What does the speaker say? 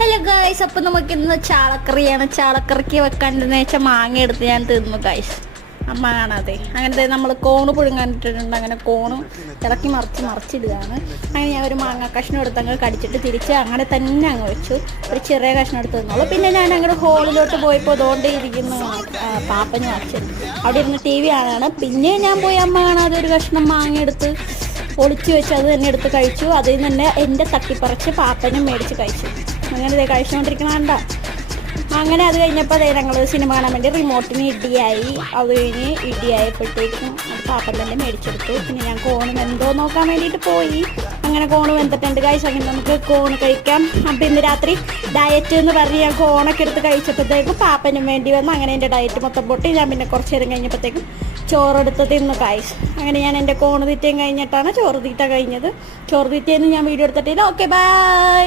Hello guys, അപ്പം നമുക്ക് ഇന്ന് ചാളക്കറിയാണ്. ചാളക്കറിക്ക് വെക്കാണ്ടെന്ന് വെച്ചാൽ മാങ്ങ എടുത്ത് ഞാൻ തിന്നു ഗായ്സ്. അമ്മ കാണാതെ അങ്ങനത്തെ നമ്മൾ കോണ് പുഴുങ്ങാനിട്ടിട്ടുണ്ട്. അങ്ങനെ കോണ് ഇളക്കി മറിച്ചിടുകയാണ്. അങ്ങനെ ഞാൻ ഒരു മാങ്ങ കഷ്ണം എടുത്ത് അങ്ങ് കടിച്ചിട്ട് തിരിച്ച് അങ്ങനെ തന്നെ അങ്ങ് വെച്ചു. ഒരു ചെറിയ കഷ്ണം എടുത്ത് തന്നോളൂ. പിന്നെ ഞാൻ അങ്ങോട്ട് ഹോളിലോട്ട് പോയപ്പോൾ അതുകൊണ്ട് ഇരിക്കുന്നു പാപ്പനും അച്ഛൻ അവിടെ ഇരുന്ന് TV കാണാണ്. പിന്നെ ഞാൻ പോയി അമ്മ കാണാതെ ഒരു കഷ്ണം മാങ്ങ എടുത്ത് ഒളിച്ചു വെച്ച് അത് തന്നെ എടുത്ത് കഴിച്ചു. അതിൽ നിന്ന് തന്നെ എൻ്റെ തട്ടിപ്പറിച്ച് പാപ്പനും മേടിച്ച് കഴിച്ചു. അങ്ങനെ കഴിച്ചുകൊണ്ടിരിക്കണണ്ട. അങ്ങനെ അത് കഴിഞ്ഞപ്പോൾ ഞങ്ങൾ സിനിമ കാണാൻ വേണ്ടി റിമോട്ടിന് ഇടിയായി. അത് കഴിഞ്ഞ് ഇടിയായപ്പോഴത്തേക്കും അത് പാപ്പൻ തന്നെ മേടിച്ചെടുത്തു. പിന്നെ ഞാൻ കോണ് വെന്തോ നോക്കാൻ വേണ്ടിയിട്ട് പോയി. അങ്ങനെ കോണ് വെന്തിട്ടുണ്ട് ഗൈസ്. അങ്ങനെ നമുക്ക് കോണ് കഴിക്കാം. അപ്പം ഇന്ന് രാത്രി ഡയറ്റ് എന്ന് പറഞ്ഞ് ഞാൻ കോണൊക്കെ എടുത്ത് കഴിച്ചപ്പോഴത്തേക്കും പാപ്പനും വേണ്ടി വന്നു. അങ്ങനെ എൻ്റെ ഡയറ്റ് മൊത്തം പൊട്ടി. ഞാൻ പിന്നെ കുറച്ച് നേരം കഴിഞ്ഞപ്പോഴത്തേക്കും ചോറെടുത്ത് തിന്നു ഗൈസ്. അങ്ങനെ ഞാൻ എൻ്റെ കോണ് തീറ്റയും കഴിഞ്ഞിട്ടാണ് ചോറ് തീറ്റ കഴിഞ്ഞത്. ചോറ് തീറ്റയെന്ന് ഞാൻ വീഡിയോ എടുത്തിട്ടില്ല. Okay bye.